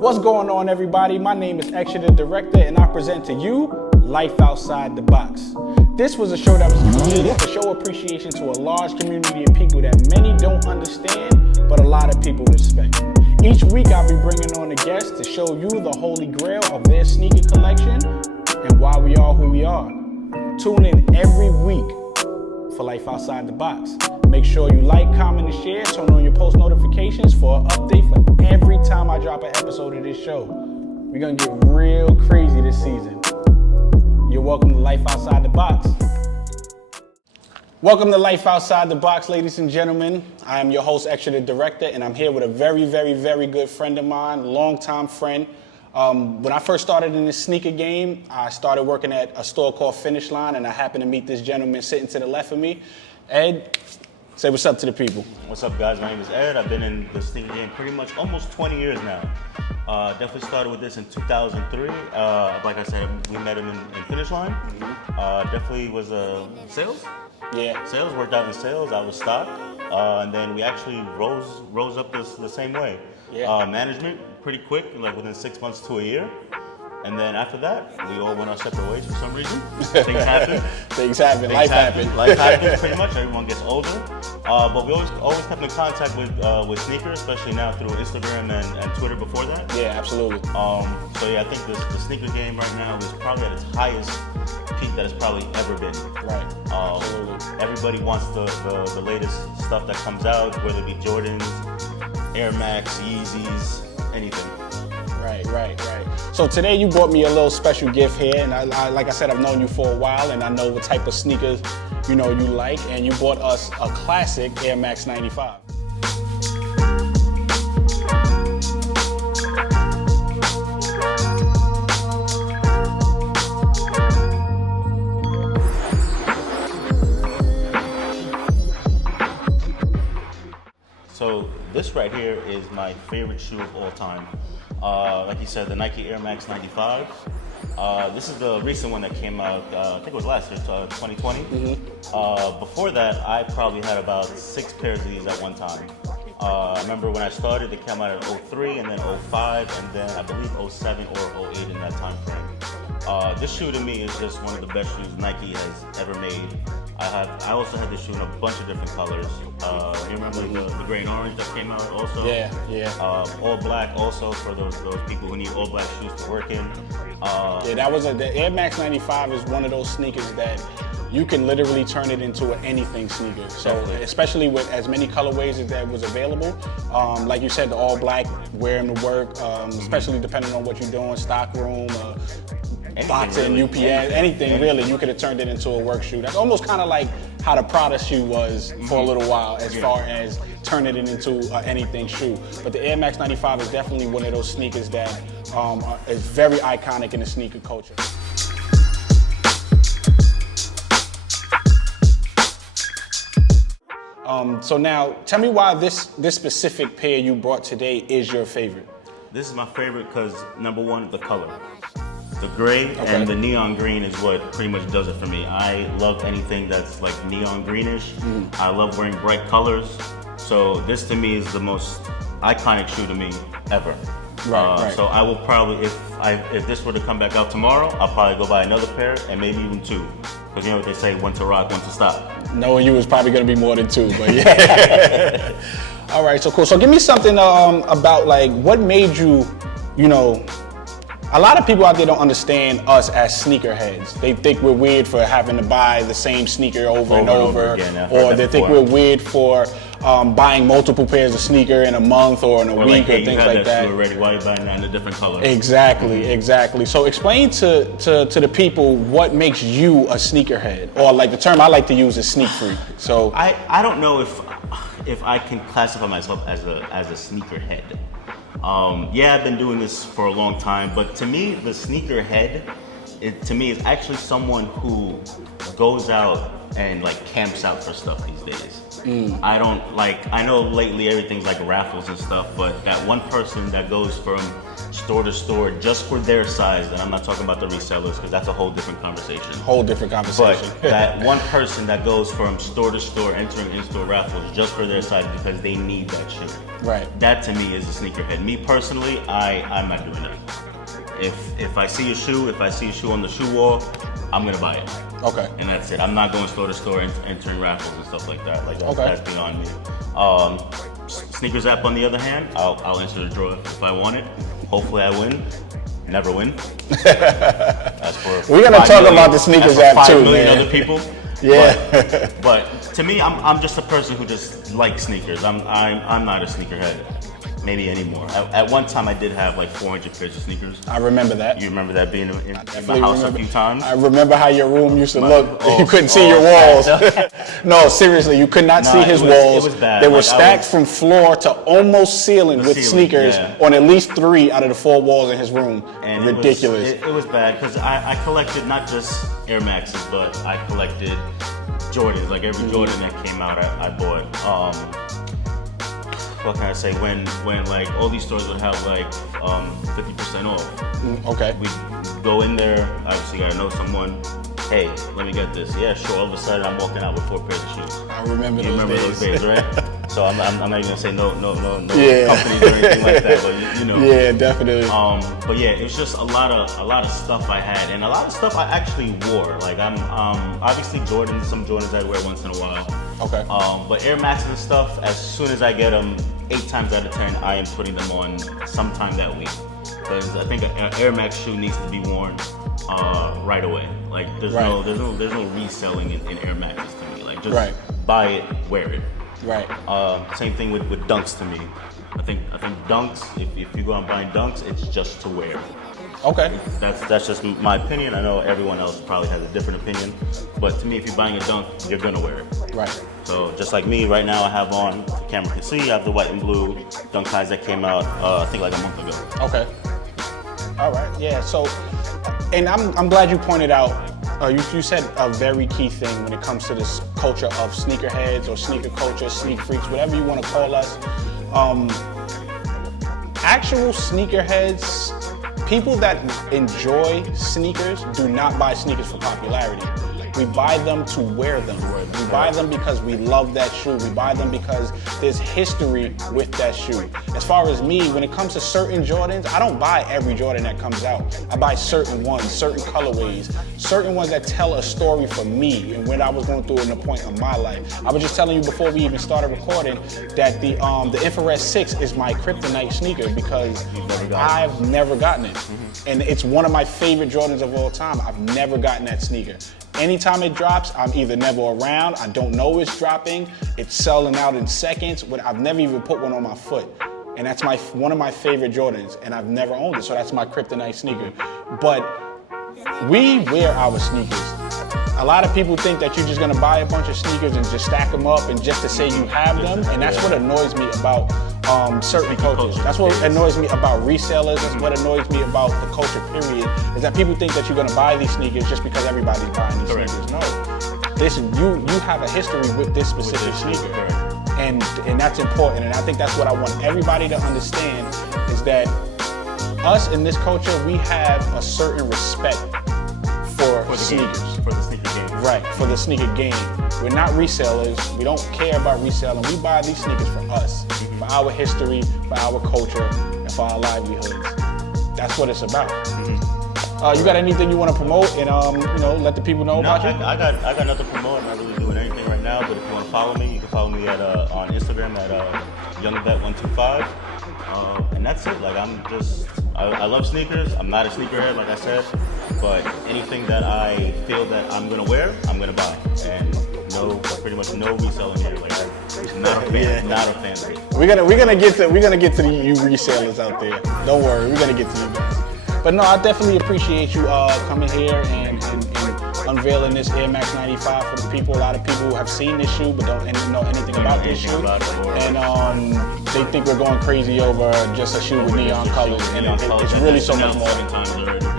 What's going on, everybody? My name is Extra the Director, and I present to you Life Outside the Box. This was a show that was created to show appreciation to a large community of people that many don't understand, but a lot of people respect. Each week, I'll be bringing on a guest to show you the holy grail of their sneaker collection and why we are who we are. Tune in every week for Life Outside the Box. Make sure you like, comment, and share. Turn on your post notifications for an update for every time I drop an episode of this show. We're gonna get real crazy this season. You're welcome to Life Outside the Box. Welcome to Life Outside the Box, ladies and gentlemen. I am your host, Extra the Director, and I'm here with a very, very, very good friend of mine, longtime friend. When I first started in the sneaker game, I started working at a store called Finish Line, and I happened to meet this gentleman sitting to the left of me. Ed, say what's up to the people. What's up, guys? My name is Ed. I've been in the sneaker game pretty much almost 20 years now. Definitely started with this in 2003. Like I said, we met him in Finish Line. Definitely was sales. Yeah. Sales, worked out in sales. I was stock. And then we actually rose up the same way. Yeah. Management, pretty quick, like within 6 months to a year. And then after that, we all went our separate ways for some reason. Things happen. Life happens. Life happens pretty much. Everyone gets older. But we always kept in contact with sneakers, especially now through Instagram and Twitter before that. Yeah, absolutely. So yeah, I think the sneaker game right now is probably at its highest peak that it's probably ever been. Right. Absolutely. Everybody wants the latest stuff that comes out, whether it be Jordans, Air Max, Yeezys, anything. Right. So today you brought me a little special gift here, and I like I said, I've known you for a while, and I know what type of sneakers you like, and you bought us a classic Air Max 95. So this right here is my favorite shoe of all time. Like you said, the Nike Air Max 95. This is the recent one that came out, I think it was last year, 2020. Mm-hmm. Before that, I probably had about 6 pairs of these at one time. I remember when I started, they came out in 03 and then 05, and then I believe 07 or 08 in that time frame. This shoe to me is just one of the best shoes Nike has ever made. I also had this shoe in a bunch of different colors. You remember the gray and orange that came out also? Yeah. All black also for those people who need all black shoes to work in. The Air Max 95 is one of those sneakers that you can literally turn it into an anything sneaker. So Definitely. Especially with as many colorways as that was available. Like you said, the all black, wear them to work, especially depending on what you're doing, stock room, boxing, really. UPS, anything really, you could have turned it into a work shoe. That's almost kind of like how the Prada shoe was for a little while as far as turning it into an anything shoe. But the Air Max 95 is definitely one of those sneakers that is very iconic in the sneaker culture. So now, tell me why this specific pair you brought today is your favorite. This is my favorite because, number one, the color. The gray and the neon green is what pretty much does it for me. I love anything that's like neon greenish. I love wearing bright colors. So this to me is the most iconic shoe to me ever. Right. So I will probably, if this were to come back out tomorrow, I'll probably go buy another pair and maybe even 2. Because you know what they say, one to rock, one to stop. Knowing you, it's probably going to be more than 2, but yeah. All right, so cool. So give me something about like what made you, a lot of people out there don't understand us as sneakerheads. They think we're weird for having to buy the same sneaker over and over again. Or they think we're weird for buying multiple pairs of sneaker in a month or in a week or things like that. Shoe already, why are you buying that in a different color? Exactly. So explain to the people what makes you a sneakerhead, or like the term I like to use is sneak freak. So I don't know if I can classify myself as a sneakerhead. I've been doing this for a long time, but to me, the sneakerhead, to me, is actually someone who goes out and like camps out for stuff these days. I don't like. I know lately everything's like raffles and stuff, but that one person that goes from store to store just for their size, and I'm not talking about the resellers because that's a whole different conversation. Whole different conversation. But that one person that goes from store to store entering in-store raffles just for their size because they need that shoe. Right. That to me is a sneakerhead. Me personally, I'm not doing that. If I see a shoe on the shoe wall, I'm gonna buy it. Okay. And that's it. I'm not going store to store entering raffles and stuff like that. Like that's beyond me. Sneakers app on the other hand, I'll enter the draw if I want it. Hopefully I win. Never win. That's for we're gonna talk about the sneakers app too, 5 million man. other people. Yeah. But to me, I'm just a person who just likes sneakers. I'm not a sneakerhead. Maybe anymore. At one time, I did have like 400 pairs of sneakers. I remember that. You remember that being in my house a few times? I remember how your room used to look. You couldn't see your walls. No, seriously, you could not see his walls. It was bad. They were stacked from floor to almost ceiling with sneakers on at least 3 out of the 4 walls in his room. And ridiculous. It was bad because I collected not just Air Maxes, but I collected Jordans. Like every Jordan that came out, I bought. What can I say? When like all these stores would have like 50% off. Okay. We go in there. Obviously, I know someone. Hey, let me get this. Yeah, sure. All of a sudden, I'm walking out with 4 pairs of shoes. I remember you those remember days. those days, right? So I'm not even gonna say no companies or anything like that, but you know. Yeah, definitely. But yeah, it was just a lot of stuff I had, and a lot of stuff I actually wore. Like I'm obviously Jordans, some Jordans I wear once in a while. Okay. But Air Maxes and stuff, as soon as I get them, 8 times out of 10, I am putting them on sometime that week. Because I think an Air Max shoe needs to be worn right away. Like there's no reselling in Air Maxes to me. Like just buy it, wear it. Right. Same thing with Dunks to me. I think Dunks, if you go out buying Dunks, it's just to wear. Okay. That's just my opinion. I know everyone else probably has a different opinion, but to me, if you're buying a Dunk, you're gonna wear it. Right. So just like me, right now I have on, the camera can see, I have the white and blue Dunk highs that came out, I think like a month ago. Okay. All right. Yeah. So, and I'm glad you pointed out. You said a very key thing when it comes to this culture of sneakerheads or sneaker culture, sneak freaks, whatever you want to call us. Actual sneakerheads, people that enjoy sneakers do not buy sneakers for popularity. We buy them to wear them. We buy them because we love that shoe. We buy them because there's history with that shoe. As far as me, when it comes to certain Jordans, I don't buy every Jordan that comes out. I buy certain ones, certain colorways, certain ones that tell a story for me and when I was going through in a point of my life. I was just telling you before we even started recording that the Infrared 6 is my kryptonite sneaker because I've never gotten it. And it's one of my favorite Jordans of all time. I've never gotten that sneaker. Anytime it drops, I'm either never around, I don't know it's dropping, it's selling out in seconds, but I've never even put one on my foot. And that's one of my favorite Jordans, and I've never owned it, so that's my kryptonite sneaker. But we wear our sneakers. A lot of people think that you're just gonna buy a bunch of sneakers and just stack them up and just to say you have them, and that's what annoys me about certain cultures. That's what annoys me about resellers. That's what annoys me about the culture, period, is that people think that you're gonna buy these sneakers just because everybody's buying these sneakers. No. Listen, you have a history with this specific sneaker. And that's important. And I think that's what I want everybody to understand is that us in this culture, we have a certain respect for sneakers. For the sneaker game. Right, for the sneaker game. We're not resellers. We don't care about reselling. We buy these sneakers for us, for our history, for our culture, and for our livelihoods. That's what it's about. You got anything you want to promote and let the people know about you? I got nothing to promote. I'm not really doing anything right now. But if you want to follow me, you can follow me at on Instagram at YoungVet125. And that's it. Like I love sneakers. I'm not a sneakerhead, like I said, but anything that I feel that I'm gonna wear, I'm gonna buy. And pretty much no reselling here. Like I'm not a fan. Not a fan. We're gonna get to you resellers out there. Don't worry, we're gonna get to you guys. But no, I definitely appreciate you coming here and unveiling this Air Max 95 for the people. A lot of people who have seen this shoe but don't know anything about this shoe. And they think we're going crazy over just a shoe with neon colors. And it's really so much more.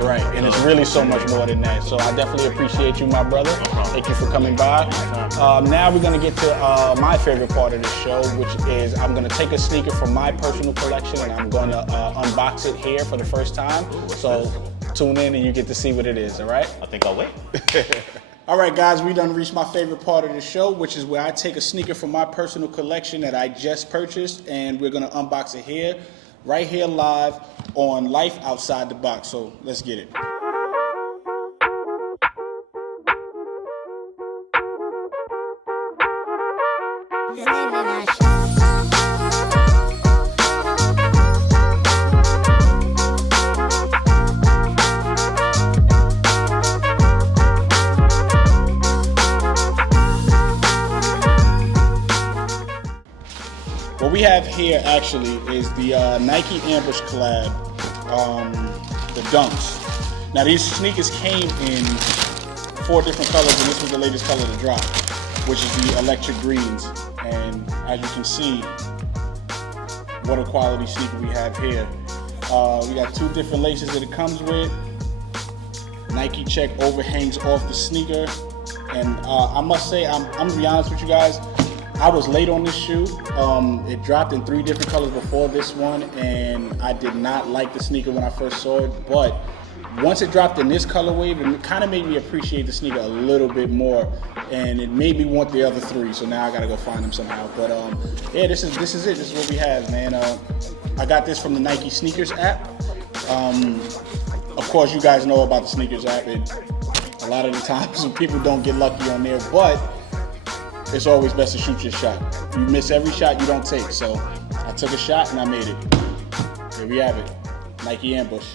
Right, and it's really so much more than that. So I definitely appreciate you, my brother. Thank you for coming by. Now we're gonna get to my favorite part of the show, which is I'm gonna take a sneaker from my personal collection and I'm gonna unbox it here for the first time. So tune in and you get to see what it is, all right? I think I'll wait. All right, guys, we done reached my favorite part of the show, which is where I take a sneaker from my personal collection that I just purchased, and we're gonna unbox it here, right here live on Life Outside the Box. So let's get it. What we have here actually is the Nike Ambush collab, the Dunks. Now these sneakers came in 4 different colors, and this was the latest color to drop, which is the electric greens. And as you can see, what a quality sneaker we have here. We got 2 different laces that it comes with. Nike check overhangs off the sneaker. And I must say, I'm gonna be honest with you guys, I was late on this shoe. It dropped in 3 different colors before this one, and I did not like the sneaker when I first saw it, but once it dropped in this colorway, it kind of made me appreciate the sneaker a little bit more, and it made me want the other 3, so now I gotta go find them somehow. But yeah, this is it. This is what we have, man. I got this from the Nike Sneakers app. Of course, you guys know about the Sneakers app. A lot of the times people don't get lucky on there, but it's always best to shoot your shot. You miss every shot you don't take. So I took a shot and I made it. Here we have it. Nike Ambush.